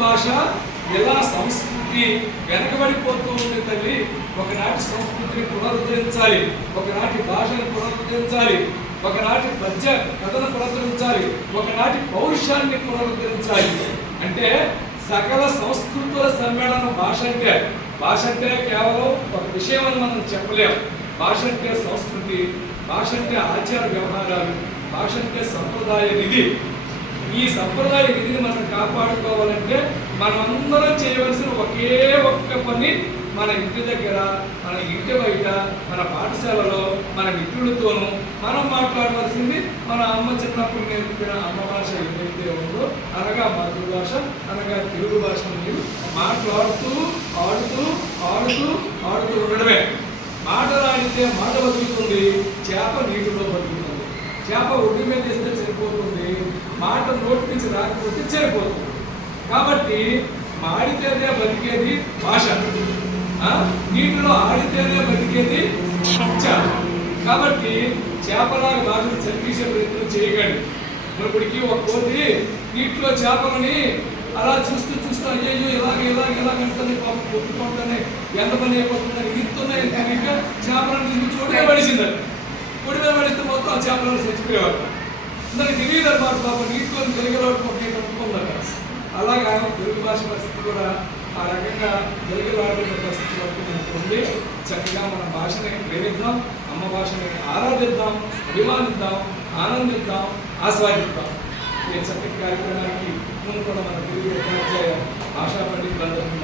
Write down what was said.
భాష ఎలా సంస్కృతి వెనకబడిపోతూ ఉంది తల్లి? ఒకనాటి సంస్కృతిని పునరుద్ధరించాలి. ఒకనాటి భాషను పునరుద్ధరించాలి. ఒకనాటి పద్య కథను పునరుద్ధరించాలి. ఒకనాటి పౌరుషాన్ని పునరుద్ధరించాలి. అంటే సకల సంస్కృతుల సమ్మేళనం భాష అంటే భాష అంటే కేవలం ఒక విషయం అని మనం చెప్పలేం. భాష అంటే సంస్కృతి భాష అంటే ఆచార వ్యవహారాలు భాష అంటే సంప్రదాయ నిధి ఈ సంప్రదాయ విధిని మనం కాపాడుకోవాలంటే మనం చేయవలసిన ఒకే ఒక్క పని మన ఇంటి దగ్గర మన ఇంటి బయట మన పాఠశాలలో మన మిత్రులతోనూ మనం మాట్లాడవలసింది మన అమ్మ చిన్నప్పుడు నేర్పిన అమ్మ భాష ఏదైతే ఉందో అనగా మాతృభాష అనగా తెలుగు భాష మీరు మాట్లాడుతూ ఆడుతూ ఆడుతూ ఆడుతూ ఉండడమే. మాటలాడితే మాట బతుకుతుంది చేప నీటిలో బతుకుతుంది చేప ఒడ్డు మీద వేస్తే చనిపోతుంది మాట నోటి నుంచి రాకపోతే చనిపోతుంది కాబట్టి మాడితేనే బతికేది భాష. ఆ? నీటిలో ఆడితేనే బతికేది చేప కాబట్టి చేపలాగా భాషను చనిపించే ప్రయత్నం చేయకండి. ఇప్పటికి ఒక కోతి నీటిలో చేపలని అలా చూస్తూ చూస్తూ అయ్యో ఇలాగ ఇలాగ ఇలాగ అంటుంది పాపం కొట్టుకుంటానే ఎంత పని అయిపోతుందని ఇస్తున్నాయి చేపలను తీసుకుని చోటే పడిచిందండి పొడిమే పడిస్తే మొత్తం ఆ చేపలను చచ్చిపోయేవారు అందరికి తెలియదు అనమాట పాపం నీటిలో తెలుగులోకి అలాగే అలాగా తెలుగు భాష పరిస్థితి కూడా ఆ రకంగా తెలుగులాడుతున్న పరిస్థితి వరకు మనకు ఉంది. చక్కగా మన భాషని ప్రేమిద్దాం అమ్మ భాషని ఆరాధిద్దాం అభిమానిద్దాం ఆనందిద్దాం ఆస్వాదిద్దాం. ఈ చక్కటి కార్యక్రమానికి ముందు కూడా మన తెలుగు ఉపాధ్యాయ భాషా పండితులందరికీ